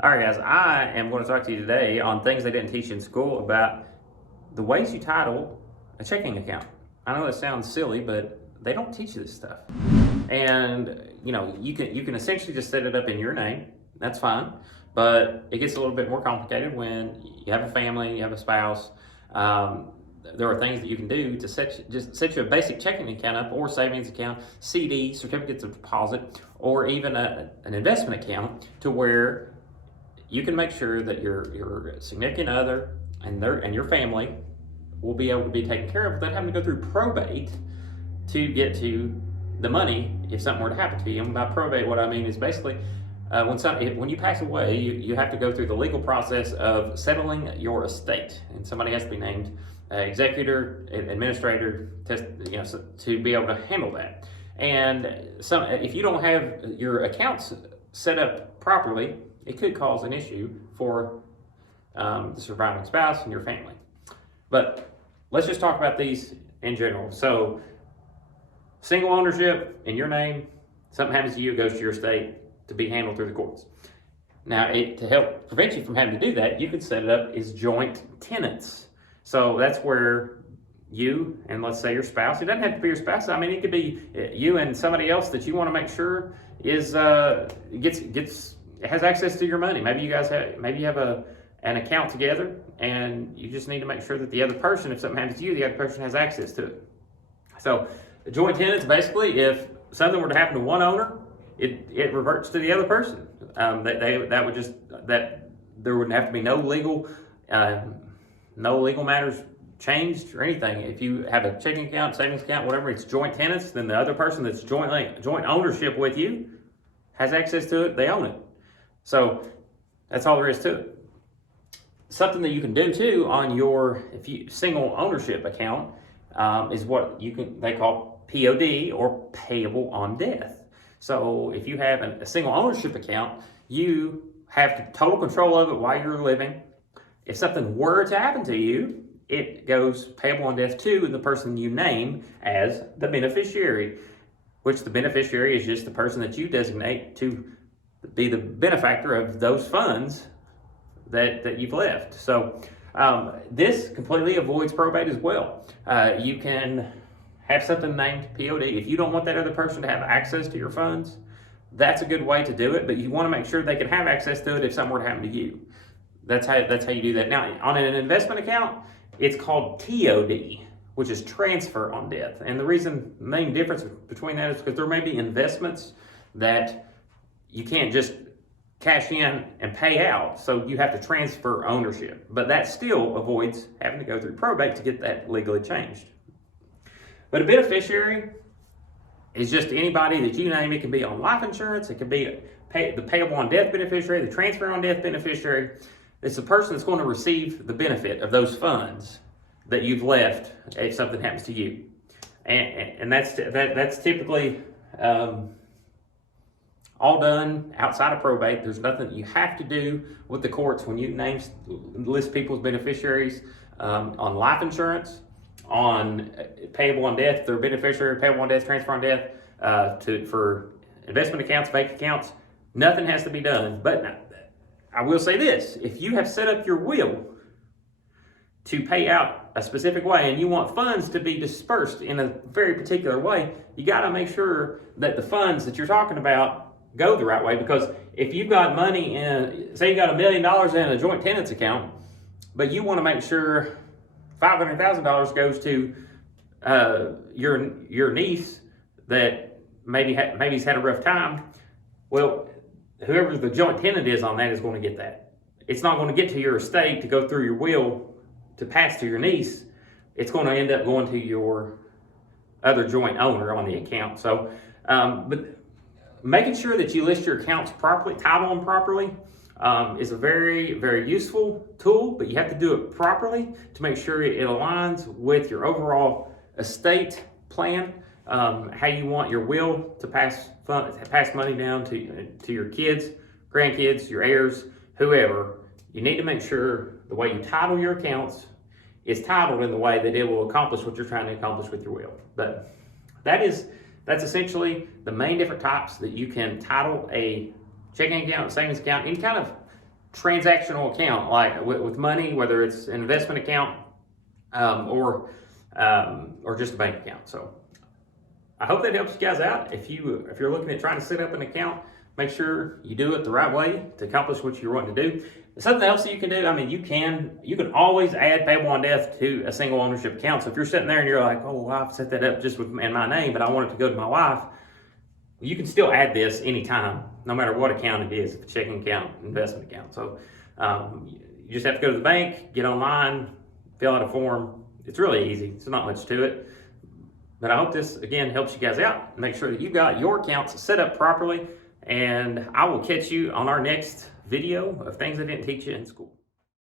All right, guys, I am going to talk to you today on things they didn't teach in school about the ways you title a checking account. I know it sounds silly, but they don't teach you this stuff. And you can essentially just set it up in your name. That's fine, but it gets a little bit more complicated when you have a family, you have a spouse. There are things that you can do to set you a basic checking account up, or savings account, CD, certificates of deposit, or even an investment account, to where you can make sure that your significant other and your family will be able to be taken care of without having to go through probate to get to the money if something were to happen to you. And by probate, what I mean is basically when you pass away, you have to go through the legal process of settling your estate, and somebody has to be named executor, administrator, to be able to handle that. And if you don't have your accounts set up properly, it could cause an issue for the surviving spouse and your family. But let's just talk about these in general. So, single ownership in your name, something happens to you, it goes to your estate to be handled through the courts. Now, to help prevent you from having to do that, you can set it up as joint tenants. So that's where you and, let's say, your spouse, it doesn't have to be your spouse. I mean, it could be you and somebody else that you want to make sure is has access to your money. Maybe you have an account together, and you just need to make sure that the other person, if something happens to you, the other person has access to it. So the joint tenants, basically, if something were to happen to one owner, it reverts to the other person. There wouldn't have to be no legal matters changed or anything. If you have a checking account, savings account, whatever, it's joint tenants, then the other person that's joint ownership with you has access to it. They own it. So that's all there is to it. Something that you can do too on your single ownership account is what they call POD, or payable on death. So if you have a single ownership account, you have total control of it while you're living. If something were to happen to you, it goes payable on death to the person you name as the beneficiary, which the beneficiary is just the person that you designate to be the benefactor of those funds that you've left. So this completely avoids probate as well. You can have something named POD. If you don't want that other person to have access to your funds, that's a good way to do it, but you want to make sure they can have access to it if something were to happen to you. That's how you do that. Now, on an investment account, it's called TOD, which is transfer on death. And the main difference between that is because there may be investments that you can't just cash in and pay out, so you have to transfer ownership. But that still avoids having to go through probate to get that legally changed. But a beneficiary is just anybody that you name. It can be on life insurance, it can be the payable on death beneficiary, the transfer on death beneficiary. It's the person that's going to receive the benefit of those funds that you've left if something happens to you. And that's typically all done outside of probate. There's nothing you have to do with the courts when you list people as beneficiaries on life insurance, on payable on death, their beneficiary, payable on death, transfer on death, for investment accounts, bank accounts. Nothing has to be done. But I will say this: if you have set up your will to pay out a specific way and you want funds to be dispersed in a very particular way, you got to make sure that the funds that you're talking about go the right way. Because if you've got money say you got $1 million in a joint tenants account, but you want to make sure $500,000 goes to your niece that maybe's had a rough time, well, whoever the joint tenant is on that is going to get that. It's not going to get to your estate to go through your will to pass to your niece. It's going to end up going to your other joint owner on the account. So, but making sure that you list your accounts properly, title them properly, is a very, very useful tool, but you have to do it properly to make sure it aligns with your overall estate plan, how you want your will to pass money down to your kids, grandkids, your heirs, whoever. You need to make sure the way you title your accounts is titled in the way that it will accomplish what you're trying to accomplish with your will. But that's essentially the main different types that you can title a checking account, savings account, any kind of transactional account, like with money, whether it's an investment account or just a bank account. So I hope that helps you guys out. If you're looking at trying to set up an account, make sure you do it the right way to accomplish what you're wanting to do. Something else that you can do, I mean, you can always add payable on death to a single ownership account. So if you're sitting there and you're like, oh, well, I've set that up just in my name, but I want it to go to my wife, you can still add this anytime, no matter what account it is, if it's a checking account, investment account. So you just have to go to the bank, get online, fill out a form. It's really easy. It's not much to it. But I hope this, again, helps you guys out. Make sure that you've got your accounts set up properly. And I will catch you on our next video of things I didn't teach you in school.